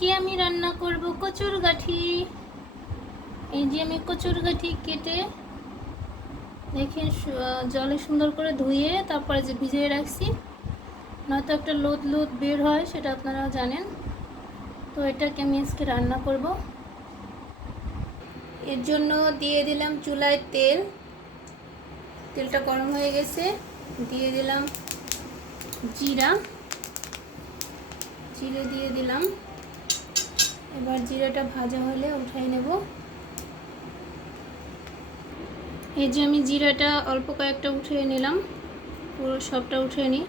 আজকে আমি রান্না করব? কচুর গাঠি এই যে আমি কচুর গাঠি কেটে দেখেন জলে সুন্দর করে ধুয়ে তারপরে যে ভিজিয়ে রাখছি। নয়তো একটা লোদ লোদ বের হয়, সেটা আপনারা জানেন। তো এটাকে আমি আজকে রান্না করব। এর জন্য দিয়ে দিলাম চুলায় তেল। তেলটা গরম হয়ে গেছে। দিয়ে দিলাম জিরা। জিরে দিয়ে দিলাম। এবার জিরাটা ভাজা হলে উঠাই নেব। এই যে আমি জিরাটা অল্প কয়েকটা উঠিয়ে নিলাম, পুরো সবটা উঠিয়ে নিই।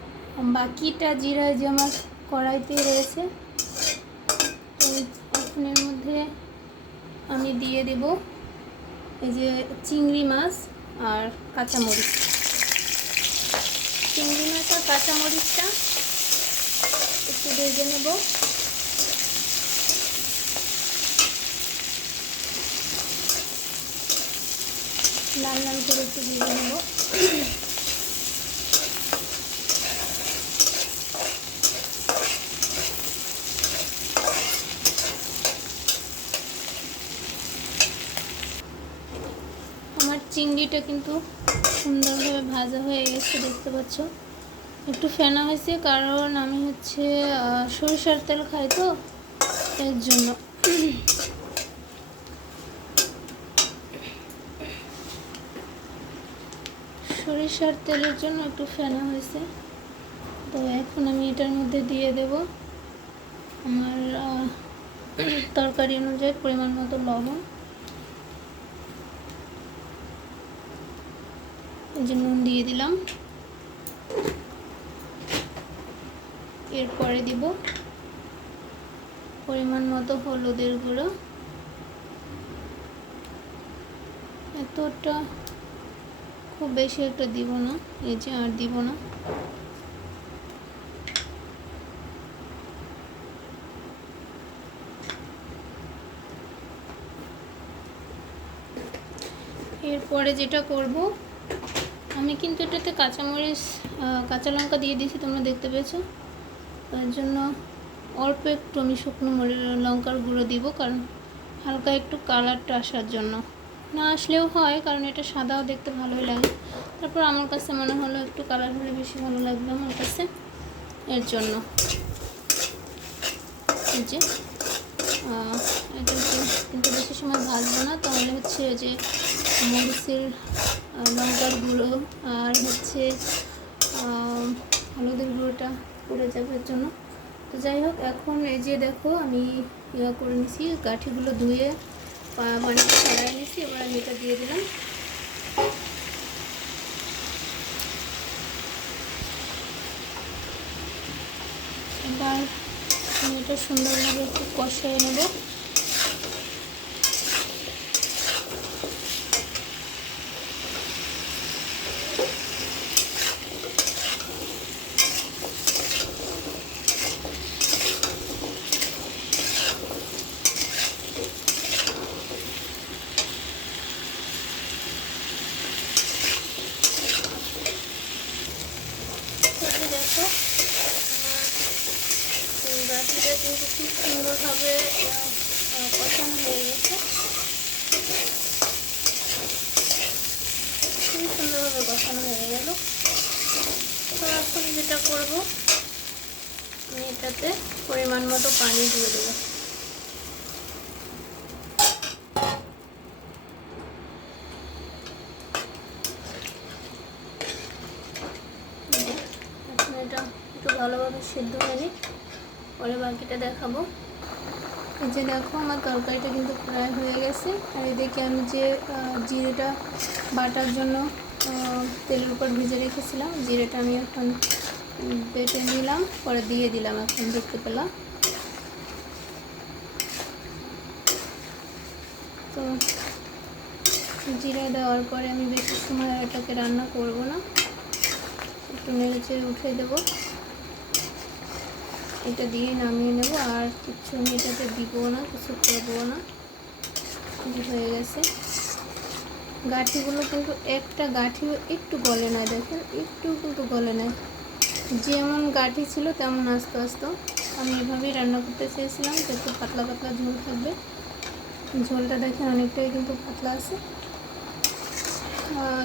বাকিটা জিরা যে আমার কড়াইতে রয়েছে এর মধ্যে আমি দিয়ে দেব। এই যে চিংড়ি মাছ আর কাঁচামরিচ। চিংড়ি মাছ আর কাঁচামরিচটা একটু ভেজে নেব। লাল লাল করে একটু ভেজে নেব। আমার চিংড়িটা কিন্তু সুন্দরভাবে ভাজা হয়ে গেছে, দেখতে পাচ্ছ। একটু ফেনা হয়েছে, কারণ আমি হচ্ছে সরিষার তেল খাই তো, এর জন্য। সরিষার তেলের জন্য একটু ফেনা হয়েছে। তো এখন আমি এটার মধ্যে দিয়ে দেব আমার তরকারি অনুযায়ী পরিমাণ মতো লবণ। যে নুন দিয়ে দিলাম। এরপরে দিব পরিমাণ মতো হলুদের গুঁড়ো। এতটা খুব বেশি একটা দিব না। এই যে আর দিব না। এরপরে যেটা করব, আমি কিন্তু এটাতে কাঁচামরিচ কাঁচা লঙ্কা দিয়ে দিয়েছি, তোমরা দেখতে পেয়েছ। তার জন্য অল্প একটু আমি শুকনো লঙ্কার গুঁড়ো দিব, কারণ হালকা একটু কালারটা আসার জন্য। না আসলেও হয়, কারণ এটা সাদাও দেখতে ভালোই লাগে। তারপর আমার কাছে মনে হলো একটু কালার হলে বেশি ভালো লাগবে আমার কাছে। এর জন্য। যে এটাকে কিন্তু বেশি সময় ভাজবো না, তাহলে হচ্ছে যে মরিচের লঙ্কার গুঁড়ো আর হচ্ছে হলুদের গুঁড়োটা পড়ে যাবে এর জন্য। তো যাই হোক, এখন এই যে দেখো আমি ইয়া করে নিছি, গাঠিগুলো ধুয়ে পা- মানে ছাড়াই নিছি এবার আমি এটা দিয়ে দিলাম। এবার আমি এটা সুন্দরভাবে একটু কষিয়ে নেব তাহলে দেখো আমার গাছিটা কিন্তু খুব সুন্দরভাবে আহ, আহ, কষানো হয়ে গেছে খুবই সুন্দরভাবে কষানো হয়ে গেল তো এখন যেটা করব এটাতে পরিমাণ মতো পানি দিয়ে দেবো। এটা একটু ভালোভাবে সিদ্ধ হয়ে নিই, পরে বাকিটা দেখাবো। এই যে দেখো, আমার তরকারিটা কিন্তু প্রায় হয়ে গেছে। আর এদিকে আমি যে জিরেটা বাটার জন্য তেলের উপর ভিজে রেখেছিলাম, জিরেটা আমি এখন বেটে নিলাম, পরে দিয়ে দিলাম এখন দেখতে পেলাম তো জিরে দেওয়ার পরে আমি বেশি সময় এটাকে রান্না করব না। একটু চেড়ে উঠে দেবো। এটা দিয়ে নামিয়ে নেব, আর কিচ্ছু আমি এটাকে দিবও না, কিছু করব না। হয়ে গেছে। গাঠিগুলো কিন্তু একটা গাঠিও একটু গলে না, দেখেন একটু কিন্তু গলে নাই যেমন গাঠি ছিল তেমন আস্তে আস্তে আমি এভাবেই রান্না করতে চেয়েছিলাম একটু পাতলা পাতলা ঝোল থাকবে। ঝোলটা দেখেন অনেকটাই কিন্তু পাতলা আছে।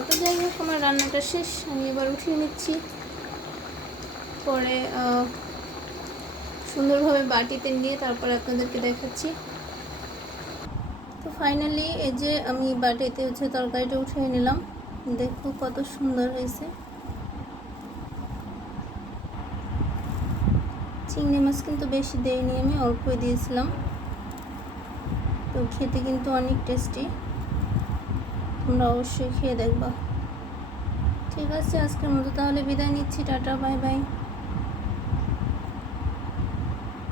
তো যাই হোক, আমার রান্নাটা শেষ। আমি এবার উঠিয়ে নিচ্ছি। পরে সুন্দরভাবে বাটিতে নিয়ে তারপরে আপনাদেরকে দেখাচ্ছি। তো ফাইনালি এই যে আমি বাটিতে হচ্ছে তরকারিটা উঠিয়ে নিলাম দেখো কত সুন্দর হয়েছে। চিংড়ি মাছ কিন্তু বেশি দেয়নি আমি, অল্পই দিয়েছিলাম। তো খেতে কিন্তু অনেক টেস্টি তোমরা অবশ্যই খেয়ে দেখবা। ঠিক আছে, আজকের মতো তাহলে বিদায় নিচ্ছি, টাটা, বাই বাই।